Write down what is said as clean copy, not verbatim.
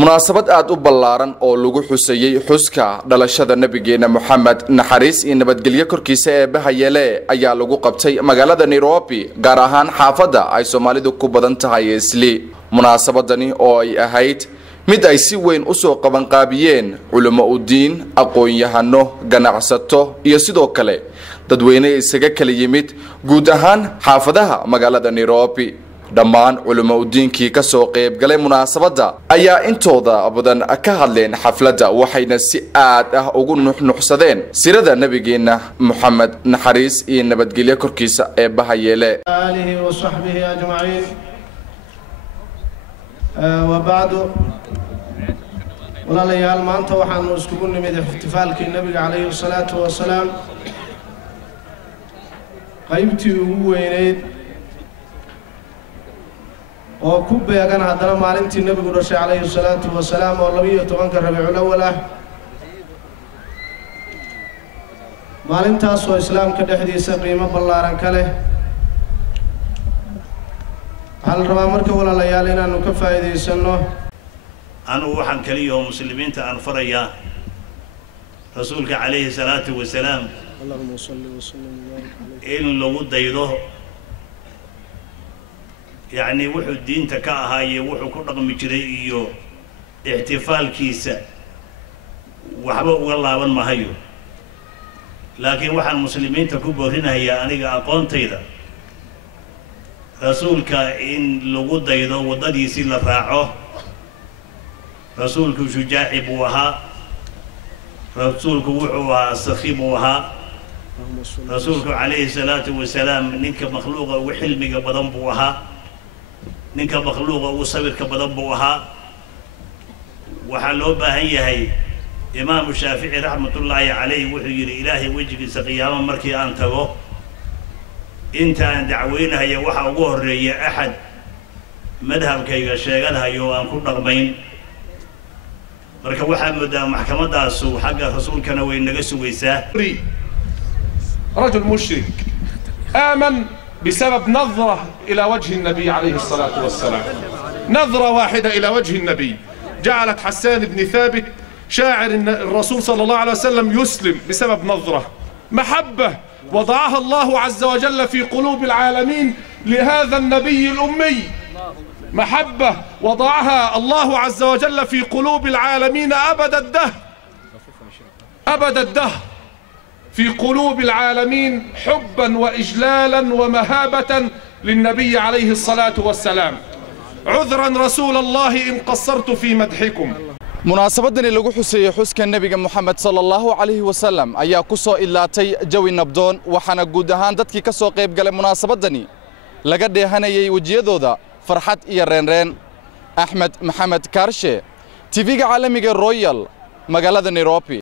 munaasabad aad u ballaaran oo lagu xusayay xuska dhalashada nabigeena Muhammad naxariis iyo nabadgelyo korkiisa ee bahayele ayaa lagu qabtay magaalada Nairobi gaar ahaan xaafada ay Soomaalidu ku badan tahay isli munaasabadani oo ay ahayd mid ay si weyn u soo qaban qaabiyeen culimo u diin aqoon-yahano ganacsato iyo sidoo kale dadweyne isaga kala yimid guud ahaan xaafadaha magaalada Nairobi dhammaan culimo u diinkii ka soo qayb galay munaasabada ayaa intooda badan ka hadleen xafladda waxayna si aad ah ugu nuxnuxsadeen sirada nabigeena Muhammad naxariis iyo nabadgelyo korkiisa ee bahayele alihi wa sahbihi ajma'in wa ba'du walaalayaal maanta waxaanu iskugu nimid ihtifaalkii nabiga calayhi salaatu wa salaam qaybtii ugu weyneed oo ku beegan haddana maalintii nabigu dhashay calayhi salaatu wa salaam oo 12 Rabiicul Awwal ah maalintaas oo islaamka dhexdiisa qiimo ballaaran ka leh hal rabaa marka walaalayaal inaanu ka faa'iideysano anu waxaan kaliyo muslimiinta aan faraya rasuulka calayhi salaatu wa salaam Allahumma salli wa sallim in lagu daydo يعني وحو الدين تكاهاي وحو كردق مجريئيو احتفال كيسا وحبا والله ما هيو لكن وحا المسلمين تكوبو هنا هي أنيقا أقون تيدا رسولك إن لغو دايدو ودد يسيل راعوه رسولك شجاع بوها رسولك وحوها سخي بوها رسولك عليه الصلاة والسلام نينك مخلوقة وحلمك بدن بوها ninka makhluuqa uu sawirka badan buu ahaa waxa loo baahan yahay imaam Shaafici rahmatullahi alayhi wuxuu yiri ilaahay wajigiisa qiyaamo markii aan tago inta aan dacweynahay waxa ugu horeeya ahad madhabkayga sheeganayo aan ku dhaqmayn marka waxa moodaa maxkamadaas xagga rasuulkana way naga sugaysaa رجل مشرك آمن بسبب نظرة إلى وجه النبي عليه الصلاة والسلام نظرة واحدة إلى وجه النبي جعلت حسان بن ثابت شاعر الرسول صلى الله عليه وسلم يسلم بسبب نظرة محبة وضعها الله عز وجل في قلوب العالمين لهذا النبي الأمي محبة وضعها الله عز وجل في قلوب العالمين أبد الدهر أبد الدهر في قلوب العالمين حبا وإجلالا ومهابة للنبي عليه الصلاة والسلام عذرا رسول الله إن قصرت في مدحكم munaasabadani lagu xusay xuska nabiga Muhammad sallallahu alayhi wa sallam ayaa ku soo ilaatay jawi nabdoon waxana guud ahaan dadkii ka soo qayb galay munaasabadani laga dheehanayay wajiyadooda farxad iyo reenreen Ahmed Mohamed Karshe TV-ga caalamiga Royal magaalada Nairobi